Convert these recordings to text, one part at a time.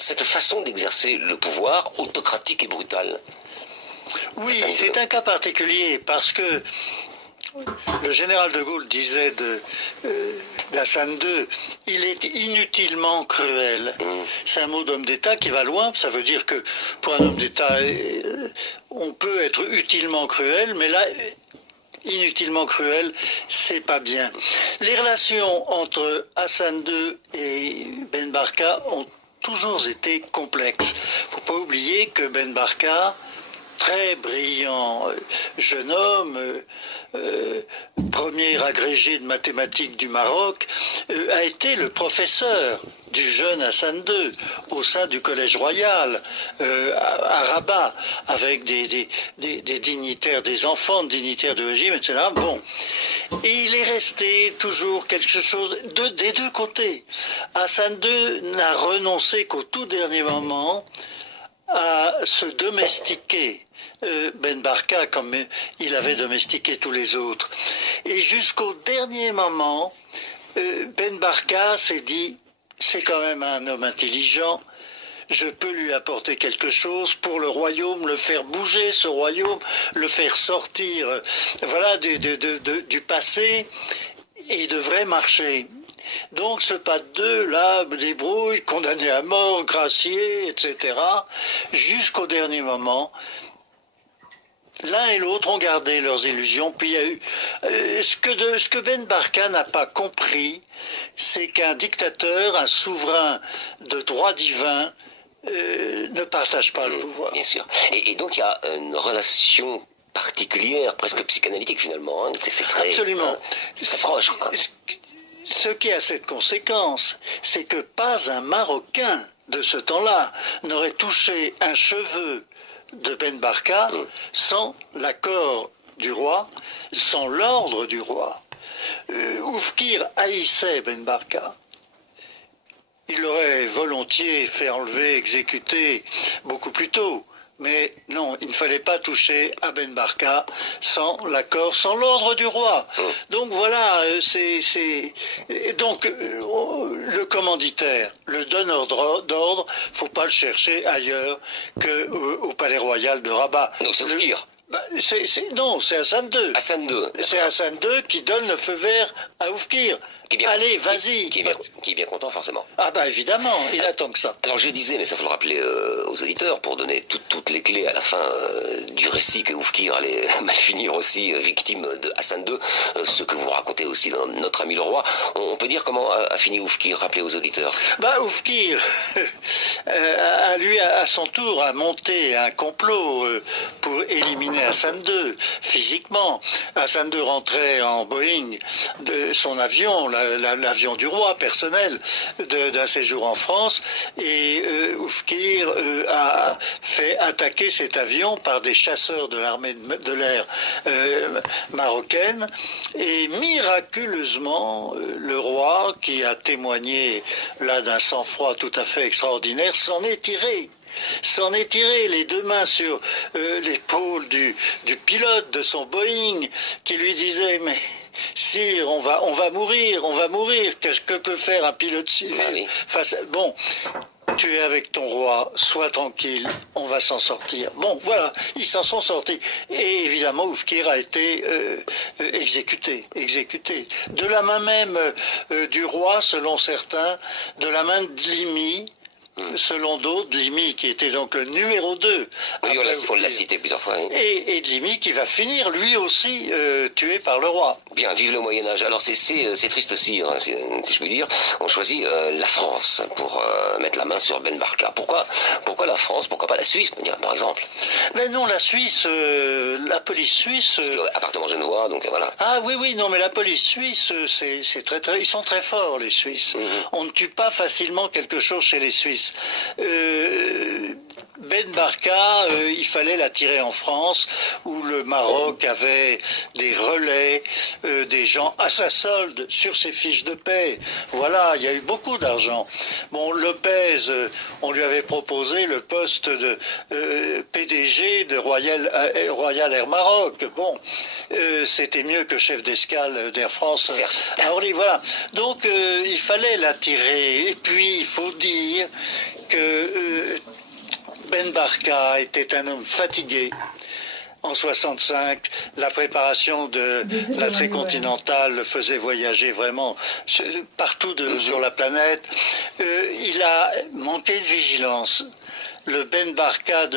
cette façon d'exercer le pouvoir autocratique et brutal. Oui, c'est un cas particulier parce que le général de Gaulle disait d'Hassan II, il est inutilement cruel. C'est un mot d'homme d'État qui va loin, ça veut dire que pour un homme d'État, on peut être utilement cruel, mais là, inutilement cruel, c'est pas bien. Les relations entre Hassan II et Ben Barka ont toujours été complexes. Faut pas oublier que Ben Barka, très brillant jeune homme, premier agrégé de mathématiques du Maroc, a été le professeur du jeune Hassan II au sein du Collège Royal à Rabat, avec des dignitaires, des enfants de dignitaires du régime, etc. Bon. Et il est resté toujours quelque chose des deux côtés. Hassan II n'a renoncé qu'au tout dernier moment à se domestiquer Ben Barka comme il avait domestiqué tous les autres. Et jusqu'au dernier moment, Ben Barka s'est dit, c'est quand même un homme intelligent, je peux lui apporter quelque chose pour le royaume, le faire bouger ce royaume, le faire sortir voilà, du passé, et il devrait marcher. Donc ce pas de deux, là, débrouille, condamné à mort, gracié, etc., jusqu'au dernier moment. L'un et l'autre ont gardé leurs illusions, puis il y a eu... ce que Ben Barka n'a pas compris, c'est qu'un dictateur, un souverain de droit divin, ne partage pas le pouvoir. Bien sûr. Et donc il y a une relation particulière, presque psychanalytique finalement. Hein. C'est très... Absolument. Très proche. Hein. Ce qui a cette conséquence, c'est que pas un Marocain de ce temps-là n'aurait touché un cheveu de Ben Barka sans l'accord du roi, sans l'ordre du roi. Oufkir haïssait Ben Barka. Il l'aurait volontiers fait enlever, exécuter beaucoup plus tôt. Mais non, il ne fallait pas toucher à Ben Barka sans l'accord, sans l'ordre du roi. Donc voilà, donc le commanditaire, le donneur d'ordre, faut pas le chercher ailleurs qu'au palais royal de Rabat. Donc c'est Oufkir. Non, c'est Hassan II. Hassan II. C'est Hassan II qui donne le feu vert à Oufkir. Allez, vas-y. Qui est bien content, forcément. Ah bah évidemment, il attend que ça. Alors je disais, mais ça faut le rappeler aux auditeurs, pour donner toutes les clés à la fin du récit que Oufkir allait mal finir aussi, victime de Hassan II, ce que vous racontez aussi dans Notre ami le roi. On peut dire comment a fini Oufkir, rappelez aux auditeurs. Bah Oufkir, lui à son tour a monté un complot pour éliminer Hassan II physiquement. Hassan II rentrait en Boeing de son avion, l'avion du roi personnel d'un séjour en France, et Oufkir a fait attaquer cet avion par des chasseurs de l'armée de l'air marocaine, et miraculeusement le roi, qui a témoigné là d'un sang-froid tout à fait extraordinaire, s'en est tiré les deux mains sur l'épaule du pilote de son Boeing, qui lui disait « Mais sire, on va mourir, que peut faire un pilote civil face à... Bon, tu es avec ton roi, sois tranquille, on va s'en sortir. » Bon, voilà, ils s'en sont sortis. Et évidemment, Oufkir a été exécuté. De la main même du roi, selon certains, de la main de Limi, selon d'autres, Limi qui était donc le numéro 2. Oui, on l'a cité plusieurs fois. Oui. Et Limi qui va finir lui aussi tué par le roi. Bien, vive le Moyen-Âge. Alors c'est triste aussi, hein, si je puis dire. On choisit la France pour mettre la main sur Ben Barka. Pourquoi la France? Pourquoi pas la Suisse, par exemple? Mais non, la Suisse, la police suisse... appartement genevois, donc voilà. Ah oui, non, mais la police suisse, c'est très, ils sont très forts, les Suisses. On ne tue pas facilement quelque chose chez les Suisses. Ben Barka, il fallait l'attirer en France, où le Maroc avait des relais, des gens à sa solde sur ses fiches de paix. Voilà, il y a eu beaucoup d'argent. Bon, Lopez, on lui avait proposé le poste de PDG de Royal Air Maroc. Bon, c'était mieux que chef d'escale d'Air France à Orly. Voilà. Donc, il fallait l'attirer. Et puis, il faut dire que Ben Barka était un homme fatigué. En 65, la préparation de la tricontinentale le faisait voyager vraiment partout sur la planète. Il a manqué de vigilance. Le Ben Barka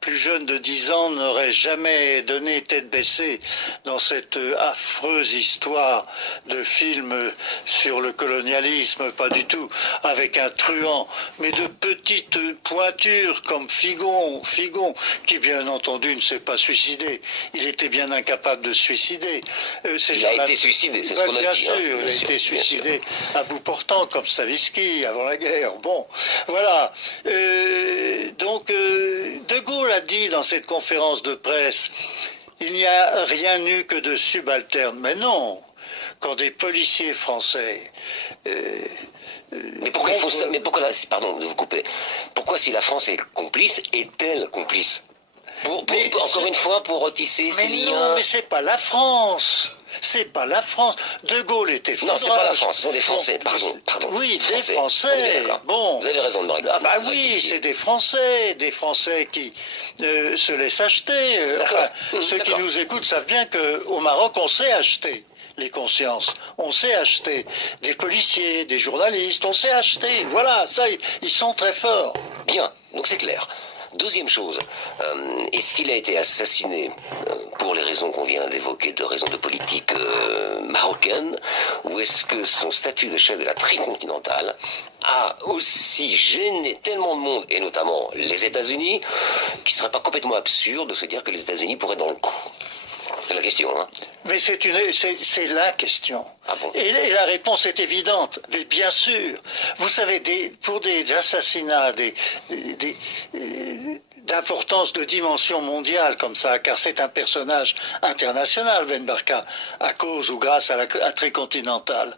plus jeune de 10 ans n'aurait jamais donné tête baissée dans cette affreuse histoire de film sur le colonialisme, pas du tout, avec un truand, mais de petites pointures comme Figon, qui bien entendu ne s'est pas suicidé. Il était bien incapable de se suicider. Il a été suicidé, c'est ce qu'on a dit. Bien sûr, il a été suicidé à bout portant, comme Stavisky, avant la guerre. Bon, voilà. Donc, De Gaulle a dit dans cette conférence de presse, il n'y a rien eu que de subalterne. Mais non, quand des policiers français... mais pourquoi il faut ça? Mais pourquoi là, pardon de vous couper. Pourquoi si la France est complice, est-elle complice? Encore une fois, pour retisser ces liens. Non, mais c'est pas la France. C'est pas la France. De Gaulle était foudrage. Non, c'est pas la France, ce sont des Français. Pardon. Oui, des Français. Bon. Vous avez raison de me Ah bah oui, c'est des Français qui se laissent acheter. Enfin, ceux qui nous écoutent savent bien qu'au Maroc, on sait acheter les consciences. On sait acheter des policiers, des journalistes, on sait acheter. Voilà, ça, ils sont très forts. Bien, donc c'est clair. Deuxième chose, est-ce qu'il a été assassiné pour les raisons qu'on vient d'évoquer, de raisons de politique marocaine, ou est-ce que son statut de chef de la tricontinentale a aussi gêné tellement de monde, et notamment les États-Unis, qu'il ne serait pas complètement absurde de se dire que les États-Unis pourraient être dans le coup? C'est la question, hein. Mais c'est la question. Ah bon? Et la réponse est évidente. Mais bien sûr, vous savez, pour des assassinats, d'importance, de dimension mondiale comme ça, car c'est un personnage international, Ben Barka, à cause ou grâce à la tricontinentale.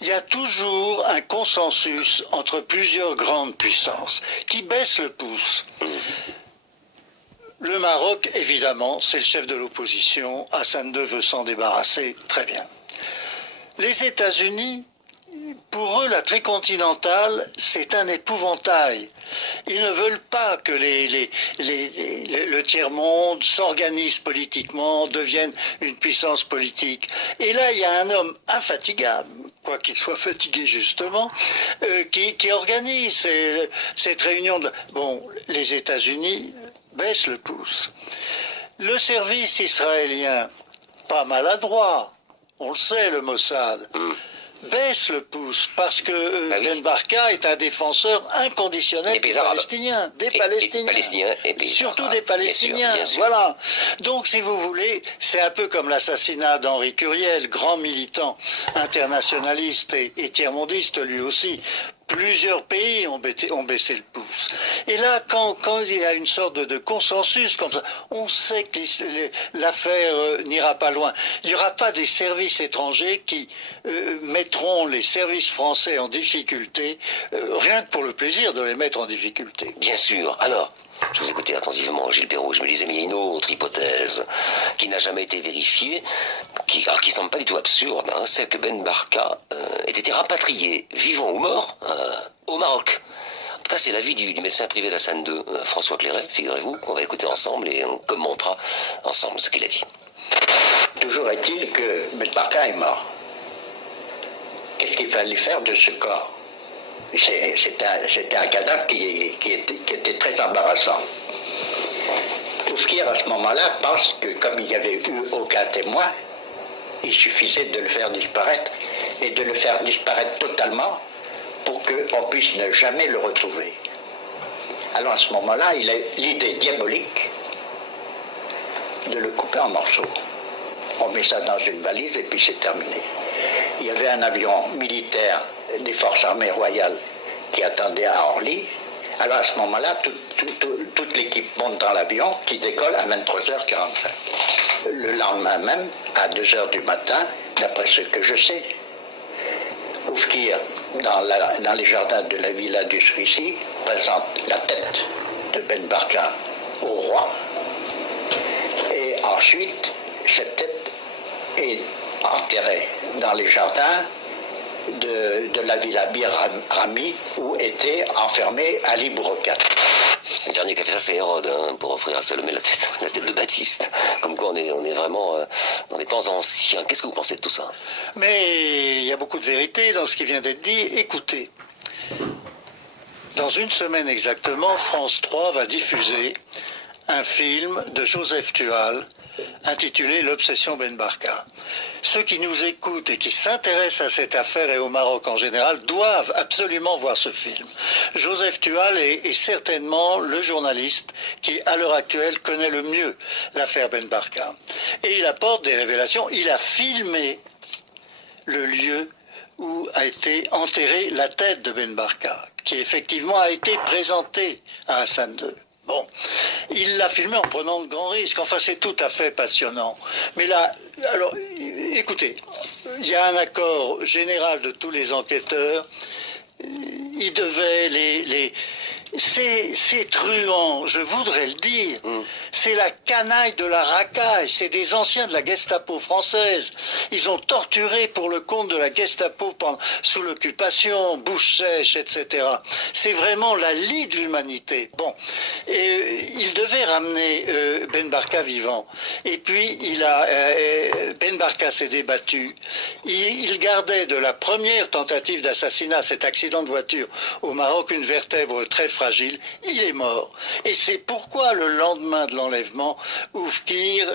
Il y a toujours un consensus entre plusieurs grandes puissances qui baissent le pouce. Le Maroc, évidemment, c'est le chef de l'opposition. Hassan II veut s'en débarrasser, très bien. Les États-Unis, pour eux, la tricontinentale, c'est un épouvantail. Ils ne veulent pas que le tiers-monde s'organise politiquement, devienne une puissance politique. Et là, il y a un homme infatigable, quoi qu'il soit fatigué justement, qui organise cette réunion. Bon, les États-Unis baissent le pouce. Le service israélien, pas maladroit, on le sait, le Mossad, baisse le pouce parce que Ben Barka est un défenseur inconditionnel des Palestiniens. Des Palestiniens. Surtout des Palestiniens. Bien sûr. Voilà. Donc, si vous voulez, c'est un peu comme l'assassinat d'Henri Curiel, grand militant internationaliste et tiers-mondiste lui aussi. Plusieurs pays ont baissé le pouce. Et là, quand il y a une sorte de consensus comme ça, on sait que l'affaire n'ira pas loin. Il n'y aura pas des services étrangers qui mettront les services français en difficulté, rien que pour le plaisir de les mettre en difficulté. Bien sûr. Alors, je vous écoutais attentivement, Gilles Perrault, je me disais, mais il y a une autre hypothèse qui n'a jamais été vérifiée, qui semble pas du tout absurde, hein, c'est que Ben Barka ait été rapatrié, vivant ou mort, au Maroc. En tout cas, c'est l'avis du médecin privé d'Hassan II, François Clairet, figurez-vous, qu'on va écouter ensemble et on commentera ensemble ce qu'il a dit. Toujours est-il que Ben Barka est mort. Qu'est-ce qu'il fallait faire de ce corps? C'était un cadavre qui était très embarrassant. Oufkir, à ce moment-là, pense que comme il n'y avait eu aucun témoin, il suffisait de le faire disparaître, et de le faire disparaître totalement pour qu'on puisse ne jamais le retrouver. Alors à ce moment-là, il a l'idée diabolique de le couper en morceaux. On met ça dans une valise et puis c'est terminé. Il y avait un avion militaire des forces armées royales qui attendait à Orly. Alors à ce moment-là, toute l'équipe monte dans l'avion qui décolle à 23h45. Le lendemain même, à 2h du matin, d'après ce que je sais, Oufkir, dans les jardins de la villa du Suissi, présente la tête de Ben Barka au roi. Et ensuite, cette tête est enterrée dans les jardins de la Villa Bir Rami où était enfermé Ali Bourokat. Le dernier qui a fait ça, c'est Hérode, hein, pour offrir à Salomé la tête de Baptiste. Comme quoi, on est vraiment dans les temps anciens. Qu'est-ce que vous pensez de tout ça? Mais il y a beaucoup de vérité dans ce qui vient d'être dit. Écoutez, dans une semaine exactement, France 3 va diffuser un film de Joseph Tual intitulé L'obsession Ben Barka. Ceux qui nous écoutent et qui s'intéressent à cette affaire et au Maroc en général doivent absolument voir ce film. Joseph Tual est certainement le journaliste qui, à l'heure actuelle, connaît le mieux l'affaire Ben Barka. Et il apporte des révélations. Il a filmé le lieu où a été enterrée la tête de Ben Barka, qui effectivement a été présentée à Hassan II. Bon, il l'a filmé en prenant de grands risques. Enfin, c'est tout à fait passionnant. Mais là, alors, écoutez, il y a un accord général de tous les enquêteurs. Ils devaient c'est truand, je voudrais le dire. C'est la canaille de la racaille, c'est des anciens de la Gestapo française. Ils ont torturé pour le compte de la Gestapo sous l'occupation, bouche sèche, etc. C'est vraiment la lie de l'humanité. Bon, et il devait ramener Ben Barka vivant. Et puis, Ben Barka s'est débattu. Il gardait de la première tentative d'assassinat, cet accident de voiture au Maroc, une vertèbre très fragile. Il est mort. Et c'est pourquoi le lendemain de l'enlèvement, Oufkir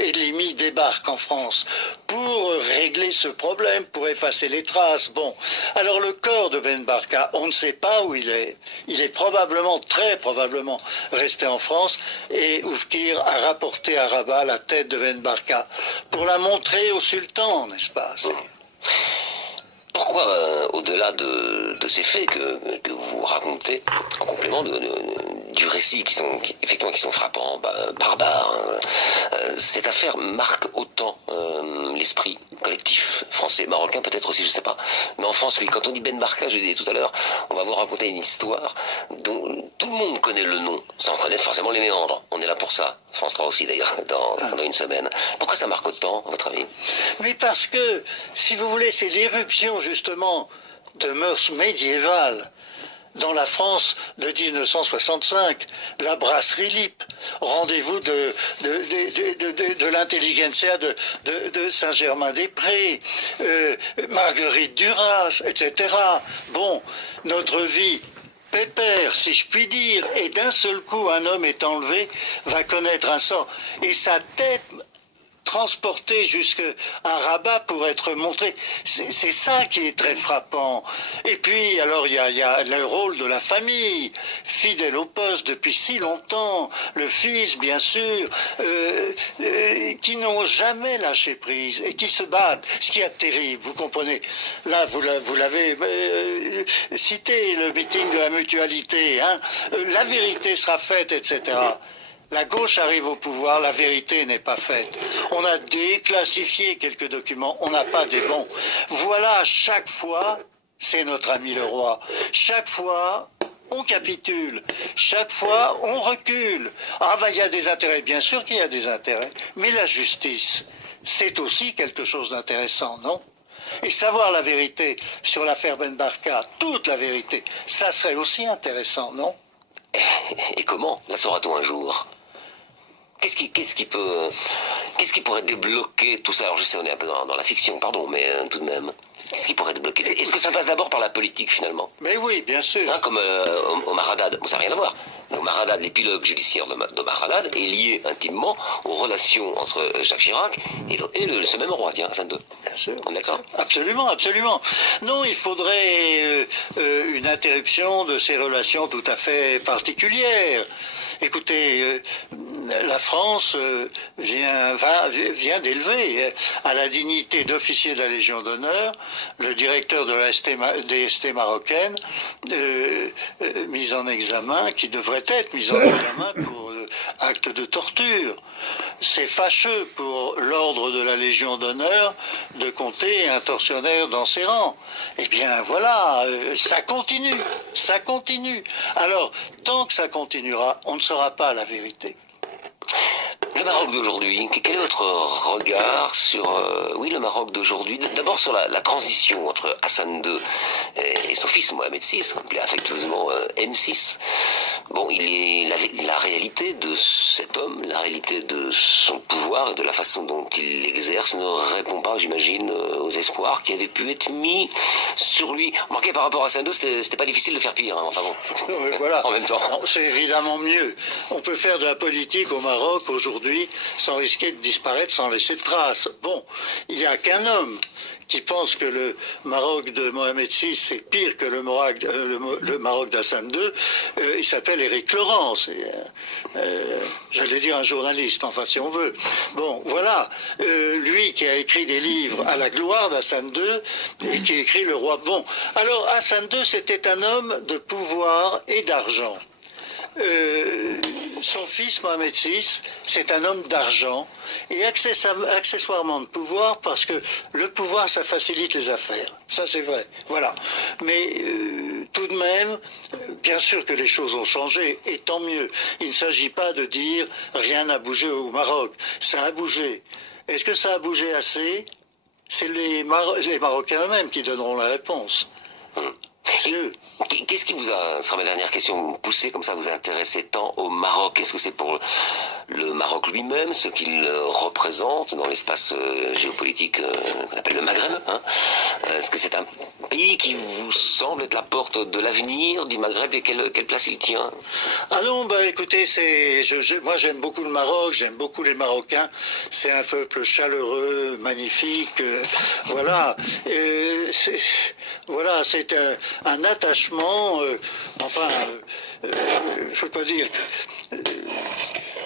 et Limi débarquent en France pour régler ce problème, pour effacer les traces. Bon, alors le corps de Ben Barka, on ne sait pas où il est. Il est probablement, très probablement, resté en France et Oufkir a rapporté à Rabat la tête de Ben Barka pour la montrer au sultan, n'est-ce pas? Pourquoi, au-delà de ces faits que vous racontez, en complément du récit qui sont frappants, barbares, cette affaire marque autant l'esprit collectif français, marocain peut-être aussi, je sais pas. Mais en France, oui, quand on dit Ben Barka, je disais tout à l'heure, on va vous raconter une histoire dont tout le monde connaît le nom, sans connaître forcément les méandres. On est là pour ça. France 3 aussi d'ailleurs, dans une semaine. Pourquoi ça marque autant, à votre avis? Mais parce que, si vous voulez, c'est l'éruption justement de mœurs médiévales dans la France de 1965, la brasserie Lippe, rendez-vous de l'intelligentsia de Saint-Germain-des-Prés, Marguerite Duras, etc. Bon, notre vie pépère, si je puis dire, et d'un seul coup, un homme est enlevé, va connaître un sort, et sa tête transportée jusqu'à Rabat pour être montrée. C'est ça qui est très frappant. Et puis, alors, il y a le rôle de la famille, fidèle au poste depuis si longtemps, le fils, bien sûr, qui n'ont jamais lâché prise et qui se battent. Ce qui est terrible, vous comprenez. Là, vous l'avez cité, le meeting de la mutualité, hein. La vérité sera faite, etc. La gauche arrive au pouvoir, la vérité n'est pas faite. On a déclassifié quelques documents, on n'a pas des bons. Voilà, chaque fois, c'est notre ami le roi. Chaque fois, on capitule. Chaque fois, on recule. Ah ben, il y a des intérêts, bien sûr qu'il y a des intérêts. Mais la justice, c'est aussi quelque chose d'intéressant, non? Et savoir la vérité sur l'affaire Ben Barka, toute la vérité, ça serait aussi intéressant, non? Et comment la saura-t-on un jour? Qu'est-ce qui pourrait débloquer tout ça? Alors je sais, on est un peu dans la fiction, pardon, mais tout de même. Qu'est-ce qui pourrait débloquer? Est-ce que ça passe d'abord par la politique finalement? Mais oui, bien sûr. Hein, comme Omar Haddad, bon, ça n'a rien à voir. Mais Omar Haddad, l'épilogue judiciaire d'Omar Haddad est lié intimement aux relations entre Jacques Chirac et ce même roi, tiens, Hassan II. Bien sûr. On est d'accord? Absolument, absolument. Non, il faudrait une interruption de ces relations tout à fait particulières. Écoutez, la France vient d'élever à la dignité d'officier de la Légion d'honneur le directeur de la DST marocaine, mis en examen, qui devrait être mis en examen pour acte de torture. C'est fâcheux pour l'ordre de la Légion d'honneur de compter un tortionnaire dans ses rangs. Eh bien voilà, ça continue, ça continue. Alors, tant que ça continuera, on ne saura pas la vérité. Le Maroc d'aujourd'hui, quel est votre regard sur le Maroc d'aujourd'hui? D'abord sur la transition entre Hassan II et son fils Mohamed VI, appelé affectueusement M6. Bon, il est la réalité de cet homme, la réalité de son pouvoir et de la façon dont il l'exerce ne répond pas, j'imagine, aux espoirs qui avaient pu être mis sur lui. Remarquez, par rapport à Hassan II, c'était pas difficile de faire pire, hein, enfin bon. Oui, voilà. En même temps. C'est évidemment mieux. On peut faire de la politique au Maroc aujourd'hui sans risquer de disparaître, sans laisser de traces. Bon, il n'y a qu'un homme qui pense que le Maroc de Mohamed VI c'est pire que le Maroc d'Hassan II, il s'appelle Éric Laurent. J'allais dire un journaliste, enfin si on veut. Bon, voilà. Lui qui a écrit des livres à la gloire d'Hassan II et qui écrit Le Roi. Bon, alors Hassan II c'était un homme de pouvoir et d'argent. Son fils Mohamed VI, c'est un homme d'argent et accessoirement de pouvoir, parce que le pouvoir, ça facilite les affaires. Ça, c'est vrai. Voilà. Mais tout de même, bien sûr que les choses ont changé, et tant mieux. Il ne s'agit pas de dire rien n'a bougé au Maroc. Ça a bougé. Est-ce que ça a bougé assez? C'est les Marocains eux-mêmes qui donneront la réponse. C'est eux. Qu'est-ce qui vous a, ce sera ma dernière question, poussé comme ça, vous intéresser tant au Maroc? Est-ce que c'est pour le Maroc lui-même, ce qu'il représente dans l'espace géopolitique qu'on appelle le Maghreb, hein? Est-ce que c'est un pays qui vous semble être la porte de l'avenir du Maghreb, et quelle place il tient? Ah non, bah écoutez, moi j'aime beaucoup le Maroc, j'aime beaucoup les Marocains. C'est un peuple chaleureux, magnifique, voilà. Voilà, c'est un attachement, je peux pas dire que...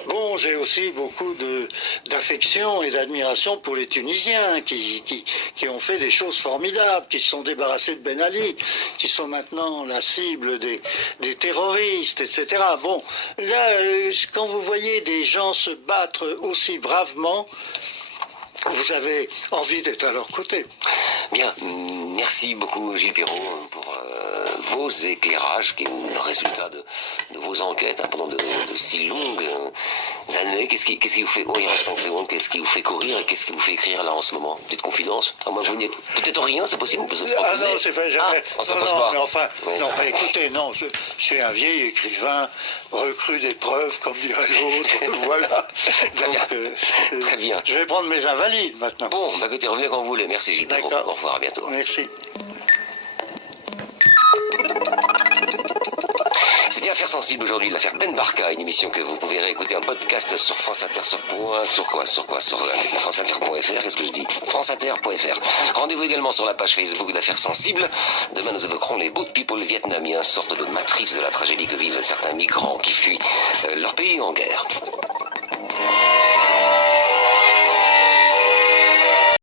Bon, j'ai aussi beaucoup d'affection et d'admiration pour les Tunisiens qui ont fait des choses formidables, qui se sont débarrassés de Ben Ali, qui sont maintenant la cible des terroristes, etc. Bon, là, quand vous voyez des gens se battre aussi bravement, vous avez envie d'être à leur côté. Bien, merci beaucoup Gilles Perrault pour vos éclairages, qui sont le résultat de vos enquêtes pendant de si longues années. Qu'est-ce qui vous fait, il reste 5 secondes, qu'est-ce qui vous fait courir et qu'est-ce qui vous fait écrire là en ce moment? Petite confidence. Moi, vous n'êtes peut-être rien, c'est possible, on peut se proposer. Ah non, c'est pas jamais. Non, mais enfin, oui. non, mais écoutez, non, je suis un vieil écrivain, recrue d'épreuves, comme dirait l'autre. Voilà. Très bien. Très bien. Je vais prendre mes invalides maintenant. Bon, écoutez, revenez quand vous voulez. Merci Gilles Perrault. Au revoir, à bientôt. Merci. C'était Affaires sensibles aujourd'hui, l'affaire Ben Barka, une émission que vous pouvez réécouter en podcast sur France Inter, sur franceinter.fr, qu'est-ce que je dis? franceinter.fr. Rendez-vous également sur la page Facebook d'Affaires sensibles. Demain, nous évoquerons les boat people vietnamiens, sorte de matrice de la tragédie que vivent certains migrants qui fuient leur pays en guerre.